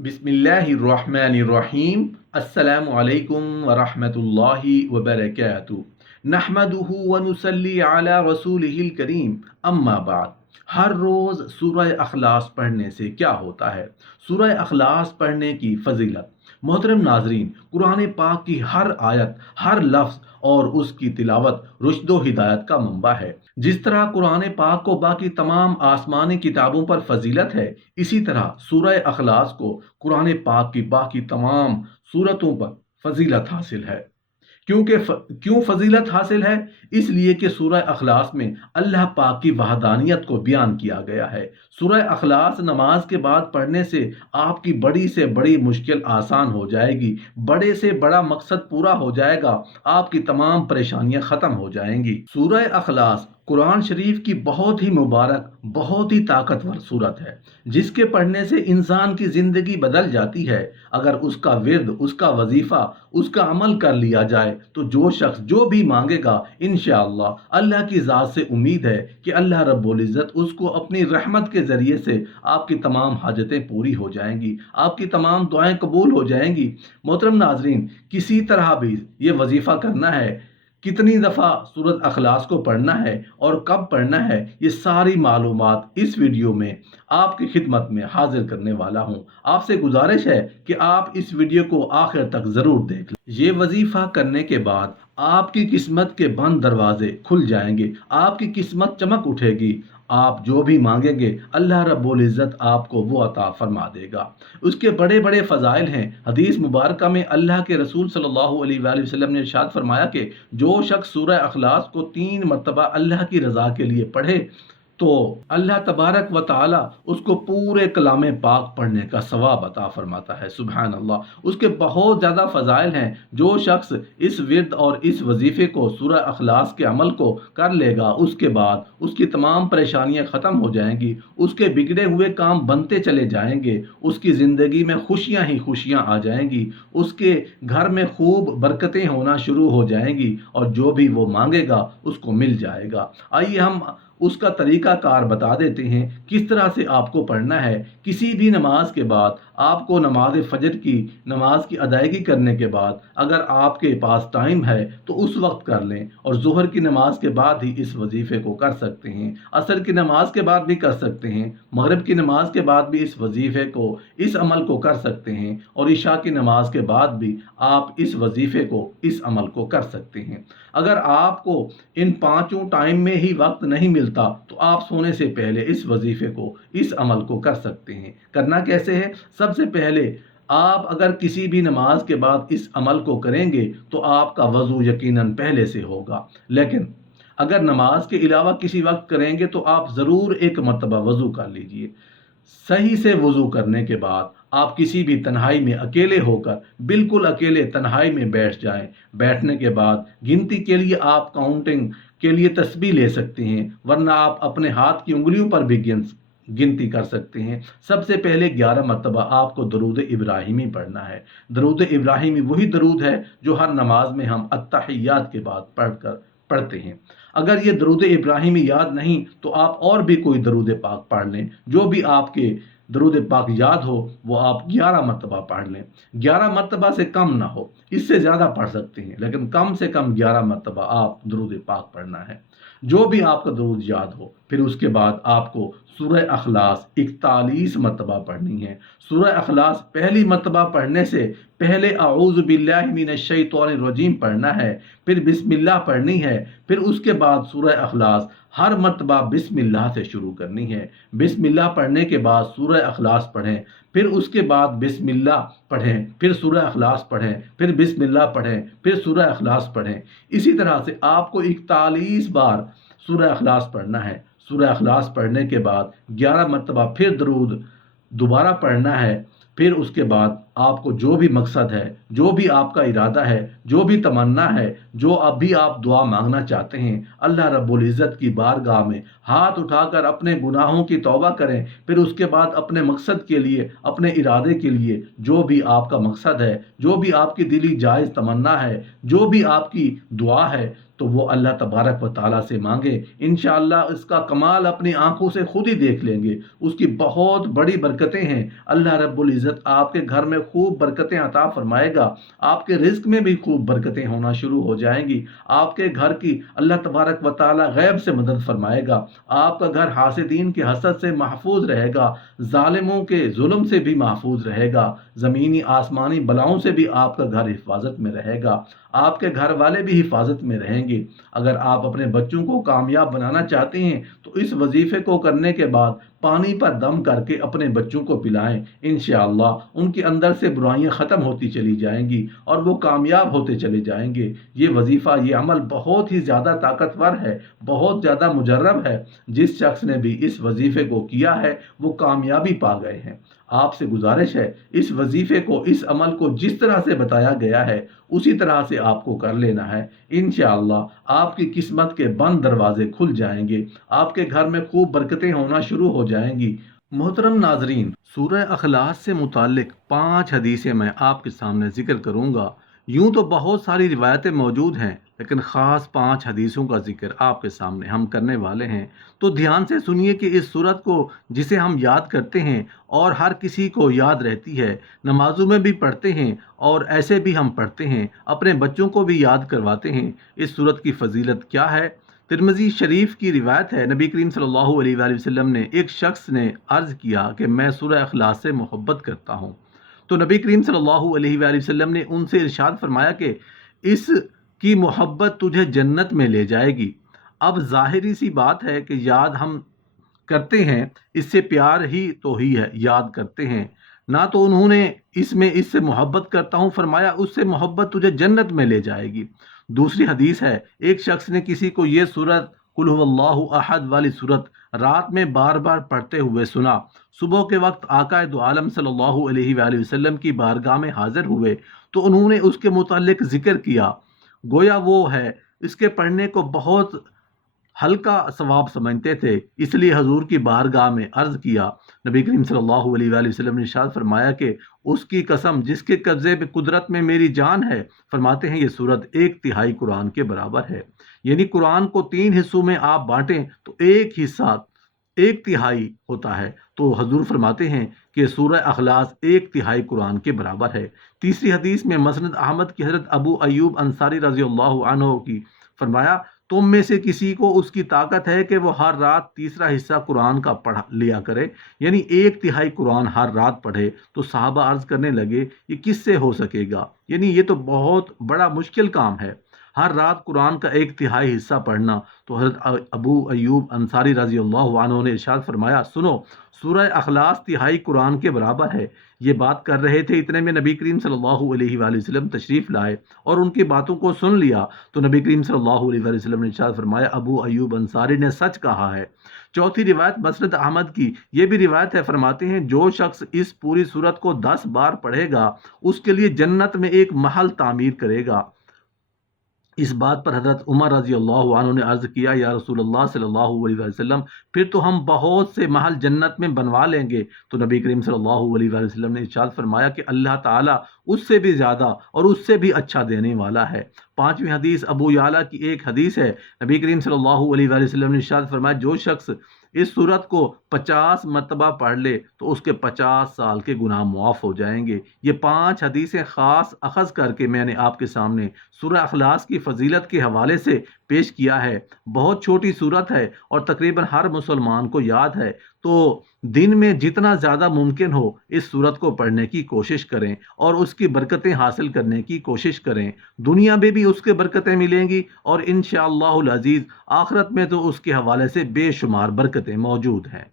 बिस्मिल्लाहिर्रहमानिर्रहीम। अस्सलामु अलैकुम वरहमतुल्लाहि वबरकातुहू। नहमदुहु व नुसल्ली अला रसूलिहिल करीम। अम्मा बाद। हर रोज़ सूरह अखलास पढ़ने से क्या होता है? सूरह अखलास पढ़ने की फजीलत। मोहतरम नाजरीन, कुरान पाक की हर आयत, हर लफ्ज़ और उसकी तिलावत रुश्द व हिदायत का मंबा है। जिस तरह कुरान पाक को बाकी तमाम आसमानी किताबों पर फजीलत है, इसी तरह सूरह अखलास को कुरान पाक की बाकी तमाम सूरतों पर फजीलत हासिल है। क्यों फजीलत हासिल है? इसलिए कि सूरह अखलास में अल्लाह पाक की वहदानियत को बयान किया गया है। सूरह अखलास नमाज के बाद पढ़ने से आपकी बड़ी से बड़ी मुश्किल आसान हो जाएगी, बड़े से बड़ा मकसद पूरा हो जाएगा, आपकी तमाम परेशानियां ख़त्म हो जाएंगी। सूरह अखलास कुरान शरीफ की बहुत ही मुबारक, बहुत ही ताकतवर सूरत है, जिसके पढ़ने से इंसान की ज़िंदगी बदल जाती है। अगर उसका विर्द, उसका वजीफ़ा, उसका अमल कर लिया जाए तो जो शख्स जो भी मांगेगा, इंशाअल्लाह अल्लाह की ज़ात से उम्मीद है कि अल्लाह रब्बुल इज़्ज़त उसको अपनी रहमत के ज़रिए से आपकी तमाम हाजतें पूरी हो जाएंगी, आपकी तमाम दुआएं कबूल हो जाएंगी। मोहतरम नाजरीन, किसी तरह भी ये वजीफ़ा करना है, कितनी दफ़ा सूरत अखलास को पढ़ना है और कब पढ़ना है, ये सारी मालूमात इस वीडियो में आपकी खिदमत में हाजिर करने वाला हूँ। आपसे गुजारिश है कि आप इस वीडियो को आखिर तक ज़रूर देख लें। ये वजीफ़ा करने के बाद आपकी किस्मत के बंद दरवाजे खुल जाएंगे, आपकी किस्मत चमक उठेगी। आप जो भी मांगेंगे अल्लाह रब्बुल इज़्ज़त आपको वो अता फरमा देगा। उसके बड़े बड़े फ़ज़ाइल हैं। हदीस मुबारक में अल्लाह के रसूल सल्लल्लाहु अलैहि वसल्लम ने इरशाद फरमाया कि जो शख्स सूरह अखलास को 3 मरतबा अल्लाह की रज़ा के लिए पढ़े तो अल्लाह तबारक व ताला उसको पूरे कलाम पाक पढ़ने का सवाब अता फरमाता है। सुभान अल्लाह। उसके बहुत ज़्यादा फ़ज़ाइल हैं। जो शख्स इस विर्द और इस वजीफ़े को, सूरह अखलास के अमल को कर लेगा, उसके बाद उसकी तमाम परेशानियां ख़त्म हो जाएंगी, उसके बिगड़े हुए काम बनते चले जाएंगे, उसकी ज़िंदगी में खुशियां ही खुशियां आ जाएंगी, उसके घर में खूब बरकतें होना शुरू हो जाएंगी और जो भी वो मांगेगा उसको मिल जाएगा। आइए हम उसका तरीका कार बता देते हैं किस तरह से आपको पढ़ना है। किसी भी नमाज के बाद आपको नमाज फजर की नमाज की अदायगी करने के बाद अगर आपके पास टाइम है तो उस वक्त कर लें, और ज़ोहर की नमाज के बाद ही इस वजीफ़े को कर सकते हैं, असर की नमाज के बाद भी कर सकते हैं, मगरिब की नमाज के बाद भी इस वजीफ़े को, इस अमल को कर सकते हैं, और इशा की नमाज के बाद भी आप इस वजीफ़े को, इस अमल को कर सकते हैं। अगर आपको इन पाँचों टाइम में ही वक्त नहीं मिलता तो आप सोने से पहले इस वजीफ़े को, इस अमल को कर सकते हैं। करना कैसे है? सबसे पहले आप अगर किसी भी नमाज के बाद इस अमल को करेंगे तो आपका वज़ू यकीनन पहले से होगा, लेकिन अगर नमाज के अलावा किसी वक्त करेंगे तो आप ज़रूर एक मरतबा वज़ू कर लीजिए। सही से वज़ू करने के बाद आप किसी भी तन्हाई में अकेले होकर, बिल्कुल अकेले तन्हाई में बैठ जाएं। बैठने के बाद गिनती के लिए आप काउंटिंग के लिए तस्बीह ले सकते हैं, वरना आप अपने हाथ की उंगलियों पर भी गिनती कर सकते हैं। सबसे पहले 11 मरतबा आपको दरूद इब्राहिमी पढ़ना है। दरूद इब्राहिमी वही दरूद है जो हर नमाज में हम अत्तहियात के बाद पढ़ते हैं। अगर ये दरूद इब्राहिमी याद नहीं तो आप और भी कोई दरूद पाक पढ़ लें। जो भी आपके दरूद पाक याद हो वो आप 11 मरतबा पढ़ लें। 11 मरतबा से कम ना हो, इससे ज़्यादा पढ़ सकते हैं, लेकिन कम से कम 11 मरतबा आप दरूद पाक पढ़ना है, जो भी आपका दरूद याद हो। फिर उसके बाद आपको सूरह अखलास 41 मरतबा पढ़नी है। सूरह अखलास पहली मरतबा पढ़ने से पहले आऊज़ु बिल्लाहि मिनश शैतानिर रजीम पढ़ना है, फिर बिस्मिल्लाह पढ़नी है, फिर उसके बाद सूरह अखलास हर मरतबा बिस्मिल्लाह से शुरू करनी है। बिस्मिल्लाह पढ़ने के बाद सूरह अखलास पढ़ें, फिर उसके बाद बिस्मिल्लाह पढ़ें, फिर सूरह अखलास पढ़ें, फिर बिस्मिल्लाह पढ़ें, फिर सूरह अखलास पढ़ें। इसी तरह से आपको 41 बार सूरह अखलास पढ़ना है। सूरह अखलास पढ़ने के बाद 11 मरतबा फिर दरूद दोबारा पढ़ना है। फिर उसके बाद आपको जो भी मकसद है, जो भी आपका इरादा है, जो भी तमन्ना है, जो अभी आप दुआ मांगना चाहते हैं, अल्लाह रब्बुल इज़्ज़त की बारगाह में हाथ उठाकर अपने गुनाहों की तौबा करें। फिर उसके बाद अपने मकसद के लिए, अपने इरादे के लिए, जो भी आपका मकसद है, जो भी आपकी दिली जायज़ तमन्ना है, जो भी आपकी दुआ है, तो वो अल्लाह तबारक व तआला से मांगे। इंशाअल्लाह इसका कमाल अपनी आंखों से खुद ही देख लेंगे। उसकी बहुत बड़ी बरकतें हैं। अल्लाह रब्बुल इज़्ज़त आपके घर में खूब बरकतें अता फरमाएगा। आपके रिज़्क में भी खूब बरकतें होना शुरू हो जाएंगी। आपके घर की अल्लाह तबारक व तआला गैब से मदद फरमाएगा। आपका घर हासिदीन के हसद से महफूज रहेगा, जालिमों के जुल्म से भी महफूज रहेगा, ज़मीनी आसमानी बलाओं से भी आपका घर हिफाजत में रहेगा, आपके घर वाले भी हिफाजत में रहेंगे। अगर आप अपने बच्चों को कामयाब बनाना चाहते हैं तो इस वजीफे को करने के बाद पानी पर दम करके अपने बच्चों को पिलाएं। इंशाअल्लाह उनके अंदर से बुराइयां ख़त्म होती चली जाएंगी और वो कामयाब होते चले जाएंगे। ये वजीफ़ा, ये अमल बहुत ही ज़्यादा ताकतवर है, बहुत ज़्यादा मुजर्रब है। जिस शख्स ने भी इस वजीफे को किया है वो कामयाबी पा गए हैं। आपसे गुजारिश है, इस वजीफे को, इस अमल को जिस तरह से बताया गया है उसी तरह से आपको कर लेना है। इंशाअल्लाह आपकी किस्मत के बंद दरवाजे खुल जाएंगे, आपके घर में खूब बरकतें होना शुरू हो जाएंगी। मोहतरम नाजरीन, सूरह अखलास से मुतालिक 5 हदीसें मैं आपके सामने जिक्र करूंगा। यूं तो बहुत सारी रिवायतें मौजूद हैं, लेकिन ख़ास 5 हदीसों का जिक्र आपके सामने हम करने वाले हैं। तो ध्यान से सुनिए कि इस सूरत को, जिसे हम याद करते हैं और हर किसी को याद रहती है, नमाजों में भी पढ़ते हैं और ऐसे भी हम पढ़ते हैं, अपने बच्चों को भी याद करवाते हैं। इस सूरत की फजीलत क्या है? तिरमिज़ी शरीफ की रिवायत है, नबी करीम सल्लल्लाहु अलैहि वसल्लम ने, एक शख्स ने अर्ज़ किया कि मैं सूरह अखलास से मोहब्बत करता हूँ। तो नबी करीम सल्लल्लाहु अलैहि वसल्लम ने उनसे इरशाद फरमाया कि इस की मोहब्बत तुझे जन्नत में ले जाएगी। अब ज़ाहिरी सी बात है कि याद हम करते हैं, इससे प्यार ही है, याद करते हैं ना। तो उन्होंने इससे मोहब्बत करता हूँ फरमाया, उससे मोहब्बत तुझे जन्नत में ले जाएगी। दूसरी हदीस है, एक शख्स ने किसी को ये सूरत कुल हुवल्लाहु अहद वाली सूरत रात में बार बार पढ़ते हुए सुना। सुबह के वक्त आका दो आलम सल्लल्लाहु अलैहि वसल्लम की बारगाह में हाजिर हुए तो उन्होंने उसके मुतालिक जिक्र किया, गोया वो है इसके पढ़ने को बहुत हल्का सवाब समझते थे, इसलिए हजूर की बारगाह में अर्ज किया। नबी करीम सल्लल्लाहु अलैहि वसल्लम ने इरशाद फरमाया कि उसकी कसम जिसके कब्जे पे कुदरत में मेरी जान है, फरमाते हैं ये सूरत 1/3 कुरान के बराबर है। यानी कुरान को 3 हिस्सों में आप बांटें तो एक हिस्सा 1/3 होता है। तो हजूर फरमाते हैं कि सूरह अखलास 1/3 कुरान के बराबर है। तीसरी हदीस में मसनद अहमद की हज़रत अबू अयूब अंसारी रज़ियल्लाहु अन्हु की फरमाया, तुम में से किसी को उसकी ताकत है कि वो हर रात तीसरा हिस्सा कुरान का पढ़ लिया करे, यानी 1/3 कुरान हर रात पढ़े। तो साहबा अर्ज करने लगे ये किससे हो सकेगा, यानी ये तो बहुत बड़ा मुश्किल काम है, हर रात कुरान का 1/3 हिस्सा पढ़ना। तो हज़रत अबू अयूब अंसारी रज़ियल्लाहु अन्हु ने इरशाद फरमाया, सुनो, सूरह अखलास 1/3 कुरान के बराबर है। ये बात कर रहे थे, इतने में नबी करीम सल्लल्लाहु अलैहि वसल्लम तशरीफ़ लाए और उनकी बातों को सुन लिया। तो नबी करीम सल्लल्लाहु अलैहि वसल्लम ने इरशाद फरमाया, अबू अयूब अंसारी ने सच कहा है। चौथी रिवायत मसनद अहमद की, ये भी रिवायत है, फरमाते हैं जो शख्स इस पूरी सूरत को 10 बार पढ़ेगा उसके लिए जन्नत में एक महल तामीर करेगा। इस बात पर हज़रत उमर रज़ी अल्लाह अन्हु ने अर्ज़ किया, या रसूलल्लाह सल्लल्लाहु अलैहि वसल्लम, फिर तो हम बहुत से महल जन्नत में बनवा लेंगे। तो नबी करीम सल्लल्लाहु अलैहि वसल्लम ने इरशाद फरमाया कि अल्लाह ताला उससे भी ज़्यादा और उससे भी अच्छा देने वाला है। पांचवी हदीस अबू याला की एक हदीस है, नबी करीम सल्लल्लाहु अलैहि वसल्लम ने इरशाद फरमाया, जो शख्स इस सूरत को 50 मरतबा पढ़ ले तो उसके 50 साल के गुनाह मुआफ़ हो जाएंगे। ये 5 हदीसें ख़ास अखज़ करके मैंने आपके सामने सूरह अखलास की फजीलत के हवाले से पेश किया है। बहुत छोटी सूरत है और तकरीबन हर मुसलमान को याद है। तो दिन में जितना ज़्यादा मुमकिन हो इस सूरत को पढ़ने की कोशिश करें और उसकी बरकतें हासिल करने की कोशिश करें। दुनिया में भी उसके बरकतें मिलेंगी और इंशाअल्लाहुल अज़ीज़ आखिरत में तो उसके हवाले से बेशुमार बरकतें मौजूद हैं।